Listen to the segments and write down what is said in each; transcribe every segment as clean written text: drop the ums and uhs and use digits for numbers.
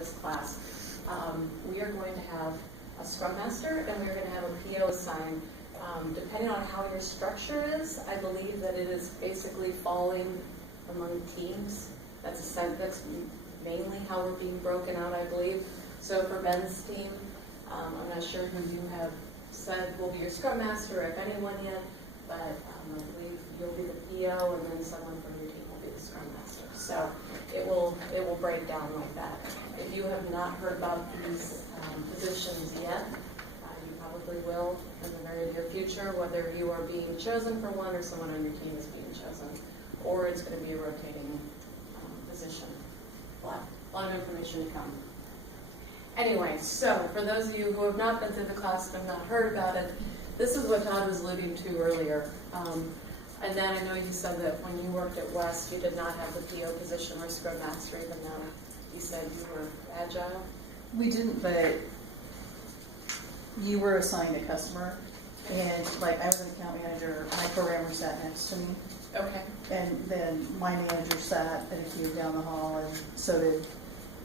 this class. We are going to have a Scrum Master and we're going to have a PO assigned. Depending on how your structure is, I believe that it is basically falling among teams. That's mainly how we're being broken out, I believe. So for Ben's team, I'm not sure who you have said will be your Scrum Master, if anyone yet, but I believe you'll be the PO and then someone from your team will be the Scrum Master. So it will break down like that. If you have not heard about these positions yet, you probably will in the very near future, whether you are being chosen for one or someone on your team is being chosen, or it's going to be a rotating position. A lot of information to come. Anyway, so for those of you who have not been through the class and have not heard about it, this is what Todd was alluding to earlier. And then I know you said that when you worked at West, you did not have the PO position or Scrum Master, even though you said you were Agile. We didn't, but you were assigned a customer, and like I was an account manager, my programmer sat next to me. Okay. And then my manager sat at a cube down the hall, and so did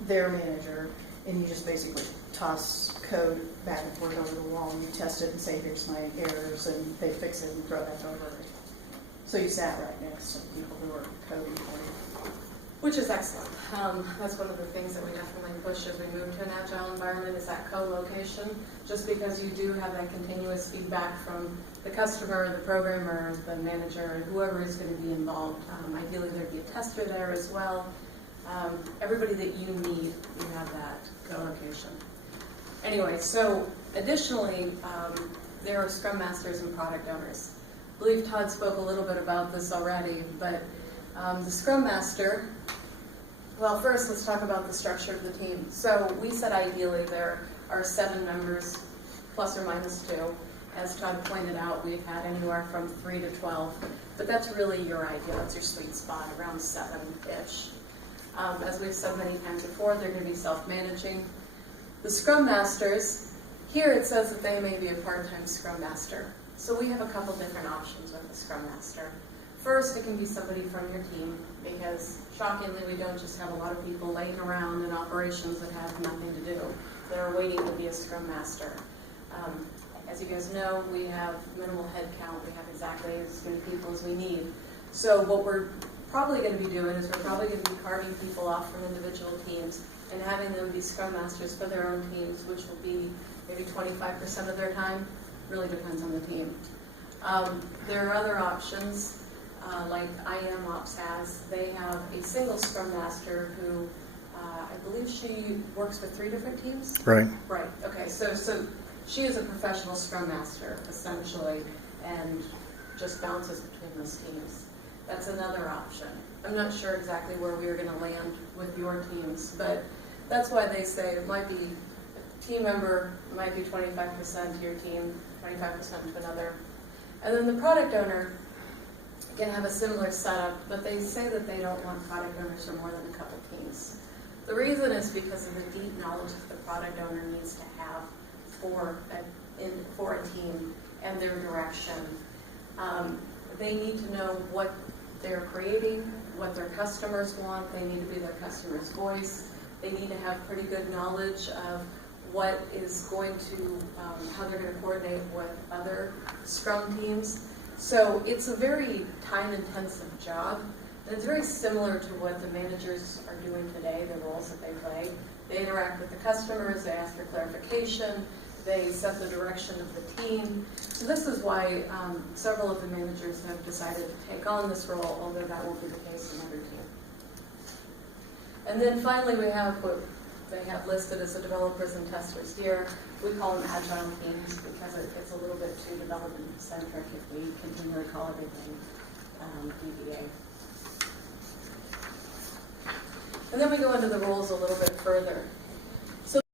their manager. And you just basically toss code back and forth over the wall, and you test it and say, here's my errors, and they fix it and throw it back over. So you sat right next to people who were coding for you. Which is excellent. That's one of the things that we definitely push as we move to an Agile environment is that co-location, just because you do have that continuous feedback from the customer, the programmer, the manager, whoever is going to be involved. Ideally, there'd be a tester there as well. Everybody that you need, you have that co-location. Anyway, so additionally, there are Scrum Masters and Product Owners. I believe Todd spoke a little bit about this already, but the Scrum Master, well, first let's talk about the structure of the team. So we said ideally there are 7 members, plus or minus 2. As Todd pointed out, we've had anywhere from 3 to 12, but that's really your ideal. It's your sweet spot, around 7-ish. As we've said many times before, they're going to be self-managing. The Scrum Masters, here it says that they may be a part-time Scrum Master. So we have a couple different options with the Scrum Master. First, it can be somebody from your team, because shockingly, we don't just have a lot of people laying around in operations that have nothing to do. They're waiting to be a Scrum Master. As you guys know, we have minimal head count. We have exactly as many people as we need. So what we're probably going to be doing is we're probably going to be carving people off from individual teams and having them be Scrum Masters for their own teams, which will be maybe 25% of their time. Really depends on the team. There are other options, like IM Ops has. They have a single Scrum Master who, I believe she works with 3 different teams? Right. Right, okay, so she is a professional Scrum Master, essentially, and just bounces between those teams. That's another option. I'm not sure exactly where we are going to land with your teams, but that's why they say it might be a team member, might be 25% to your team, 25% to another. And then the product owner can have a similar setup, but they say that they don't want product owners for more than a couple teams. The reason is because of the deep knowledge that the product owner needs to have for a team and their direction. They need to know what they're creating, what their customers want. They need to be their customer's voice. They need to have pretty good knowledge of what is going to, how they're going to coordinate with other Scrum teams. So it's a very time-intensive job. And it's very similar to what the managers are doing today, the roles that they play. They interact with the customers, they ask for clarification, they set the direction of the team. So this is why several of the managers have decided to take on this role, although that won't be the case in every team. And then finally we have what they have listed as the developers and testers here. We call them Agile teams because it's a little bit too development-centric if we continually call everything DBA. And then we go into the roles a little bit further.